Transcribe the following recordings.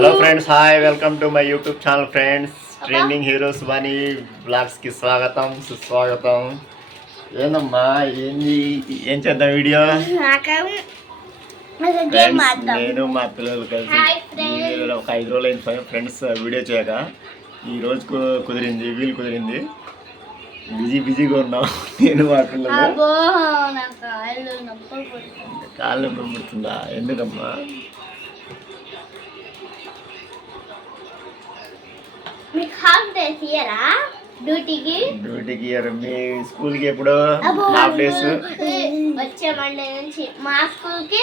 Hello friends, hi, welcome to my YouTube channel friends. Trending heroes bunny బ్లాగ్స్కి స్వాగతం సుస్వాగతం. ఏందమ్మా ఏం చేద్దాం వీడియో? నేను మా పిల్లలు కలిసి ఒక 5 రోజులు అయిన ఫ్రెండ్స్ వీడియో చేయక ఈ రోజు వీలు కుదిరింది. బిజీగా ఉన్నాం. నేను మా పిల్లలు. కాళ్ళు నొప్పుతుందా? ఎందుకమ్మా? మీకు హాఫ్ డేస్ ఇయరా డ్యూటీకి మీ స్కూల్కి ఎప్పుడు హాఫ్ డేస్? వచ్చే మండే నుంచి మా స్కూల్కి,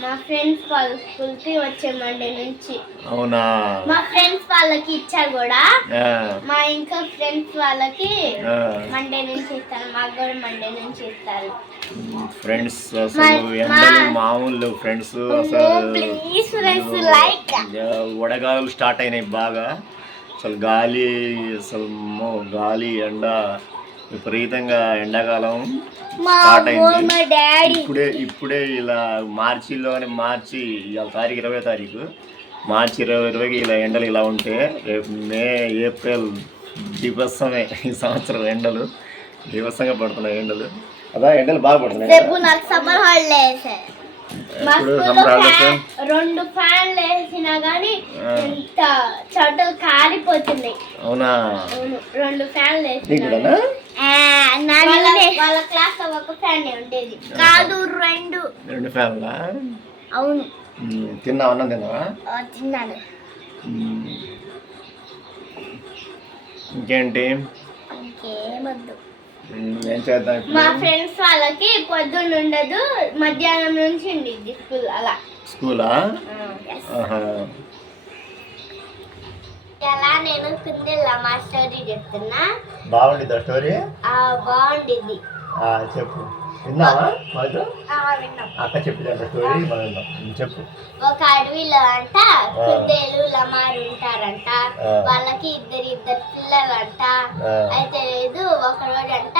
మా ఫ్రెండ్స్ వాళ్ళ స్కూల్కి వచ్చే మండే నుంచి. అవునా? మా ఫ్రెండ్స్ వాళ్ళకి ఇచ్చారు కూడా, మా ఇంకా ఫ్రెండ్స్ వాళ్ళకి మండే నుంచి ఇస్తారు. మాకు కూడా మండే నుంచి ఇస్తారు. ఫ్రెండ్స్ అసలు ఎండలు మామూలు ఫ్రెండ్స్. అసలు వడగాలులు స్టార్ట్ అయినాయి బాగా. అసలు గాలి ఎండ విపరీతంగా ఎండాకాలం స్టార్ట్ అయింది. ఇప్పుడే ఇలా మార్చి ఇవాళ తారీఖు 20వ తారీఖు, మార్చి 20 ఇలా ఎండలు ఇలా ఉంటే రేపు మే ఏప్రిల్ దివసమే. ఈ సంవత్సరం ఎండలు దివసంగా పడుతున్నాయి. అదా ఎండలు బాగా పడుతున్నాయి. సమ్మర్ హాలిడేస్ 2 ఫ్యాన్లు వేసినా గానీ ఎంత చెమటలు కారిపోతున్నాయి. అవునా? 2 ఫ్యాన్లు వేసినా వాళ్ళ క్లాస్ లో ఒక ఫ్యాన్ ఉండేది కాదు, 2 ఫ్యాన్లా? అవును. తిన్నావా? అన్నం తిన్నావా? తిన్నాను. ఇంకేంటి? ఇంకేమద్దు. ఏం చేద్దాం? మా ఫ్రెండ్స్ వాళ్ళకి పొద్దున్న ఉండదు, మధ్యాహ్నం నుంచి ఉండిద్ది స్కూల్. అలా స్కూలా? ఎలా నేను కుందేళ్ళ మా స్టోరీ చెప్తున్నా. బాగుండిద్దా స్టోరీ? బాగుండిద్ది. చెప్పు. విన్నావా? విన్నాం. అక్క చెప్పిదంట స్టోరీ, చెప్పు. ఒక అడవిలో అంట కుందేలు లమారు ఉంటారంట. వాళ్ళకి ఇద్దరు పిల్లలంట. అయితే లేదు, ఒక రోజు అంట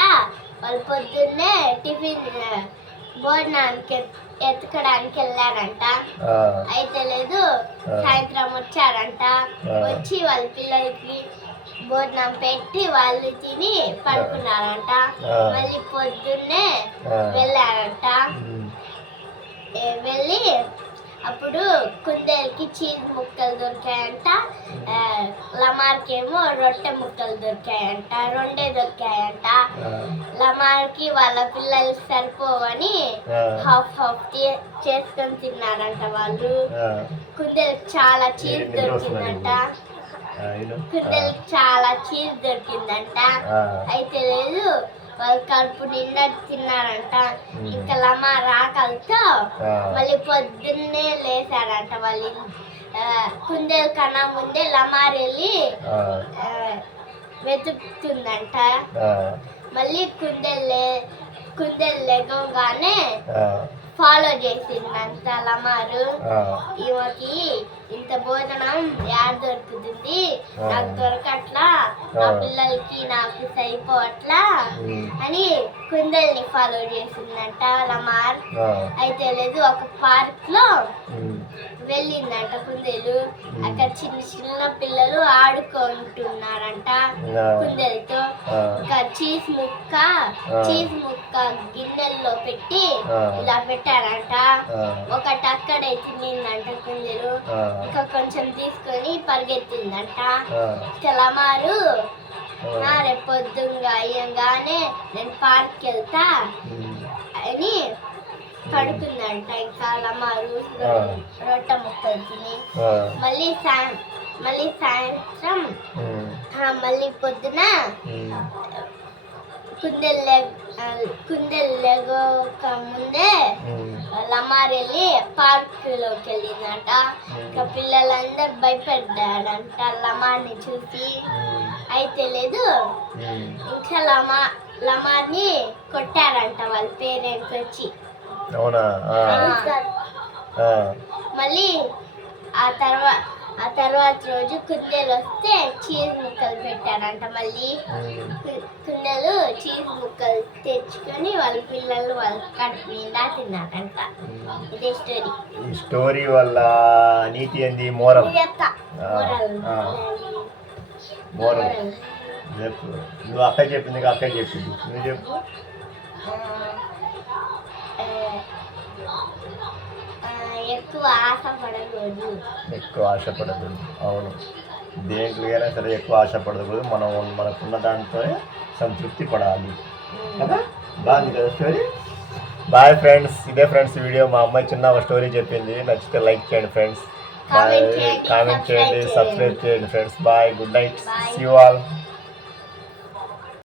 వాళ్ళు పొద్దున్నే టిఫిన్ భోజనానికి ఎత్తుకడానికి వెళ్ళారంట. అయితే లేదు, సాయంత్రం వచ్చారంట. వచ్చి వాళ్ళ పిల్లలకి భోజనం పెట్టి వాళ్ళు తిని పడుకున్నారంట. మళ్ళీ పొద్దున్నే వెళ్ళారంట. వెళ్ళి అప్పుడు కుందేలుకి చీజ్ ముక్కలు దొరికాయంట, లమార్కి ఏమో రొట్టె ముక్కలు దొరికాయంట. 2 దొరికాయంట. లమార్కి వాళ్ళ పిల్లలకి సరిపోవని హాఫ్ చేసుకొని తిన్నారంట వాళ్ళు. కుందేలుకి చాలా చీజ్ దొరికిందంట. అయితే లేదు, వాళ్ళు కడుపు నిండా తిన్నారంట. ఇంకా లమార్ ఆకలితో మళ్ళీ పొద్దున్నే లేసారంట. వాళ్ళు కుందేలు కన్నా ముందే లమార్ వెళ్ళి వెతుకుతుందంట. మళ్ళీ కుందేలు లేగగానే ఫాలో చేసిందంట లమారు. ఈమెకి ఇంత భోజనం యాడ్ దొరుకుతుంది, నాకు దొరకట్లా, నా పిల్లలకి నాకు సరిపోవట్లా అని కుందేల్ని ఫాలో చేసిందంట లమార్. అయితే లేదు, ఒక పార్క్ లో వెళ్ళిందంట కుందేలు. అక్కడ చిన్న పిల్లలు ఆడుకుంటున్నారంట కుందేలుతో. ఇంకా చీజ్ ముక్క గిన్నెల్లో పెట్టి ఇలా పెట్టారంట. ఒకటి అక్కడే తినిందంట కుందేలు. ఇంకా కొంచెం తీసుకొని పరిగెత్తిందంట. లమారు రేపు పొద్దుగా అయ్యంగానే నేను పార్క్కి వెళ్తా అని పడుకుందంట. ఇంకా లమారు రొట్టె ముక్కలు తిని మళ్ళీ సాయంత్రం మళ్ళీ పొద్దున కుందేలు లేక ముందే లమార్ వెళ్ళి పార్క్ లోకి వెళ్ళిందంట. ఇంకా పిల్లలందరూ భయపడ్డారంట లమార్ని చూసి. అయితే లేదు, ఇంకా లమార్ని కొట్టారంట వాళ్ళ పేరెంట్స్ వచ్చి. మళ్ళీ ఆ ఆ తర్వాత రోజు కుందేలు వస్తే చీజ్ ముక్కలు పెట్టారంట. మళ్ళీ కుందేలు చీజ్ ముక్కలు తెచ్చుకొని వాళ్ళ పిల్లలు వాళ్ళ కడుపు నిండా తిన్నారంట. ఇదే స్టోరీ. ఈ స్టోరీ వల్ల నీతి ఏంది? మోరల్. మోరల్ చెప్పు. నువ్వు అక్క చెప్పింది, అక్క చెప్పింది, నువ్వు చెప్పు. ఎక్కువ ఆశపడకూడదు. ఎక్కువ ఆశపడదు. అవును, దేంట్లోకైనా సరే ఎక్కువ ఆశపడకూడదు. మనం మనకున్న దాంతో సంతృప్తి పడాలి కదా. బాగుంది కదా స్టోరీ. Bye friends. ఇదే ఫ్రెండ్స్ వీడియో. మా అమ్మాయి చిన్న ఒక స్టోరీ చెప్పింది. నచ్చితే లైక్ చేయండి ఫ్రెండ్స్. బాయ్. కామెంట్ చేయండి, సబ్స్క్రైబ్ చేయండి friends. Bye. Good night. See you all.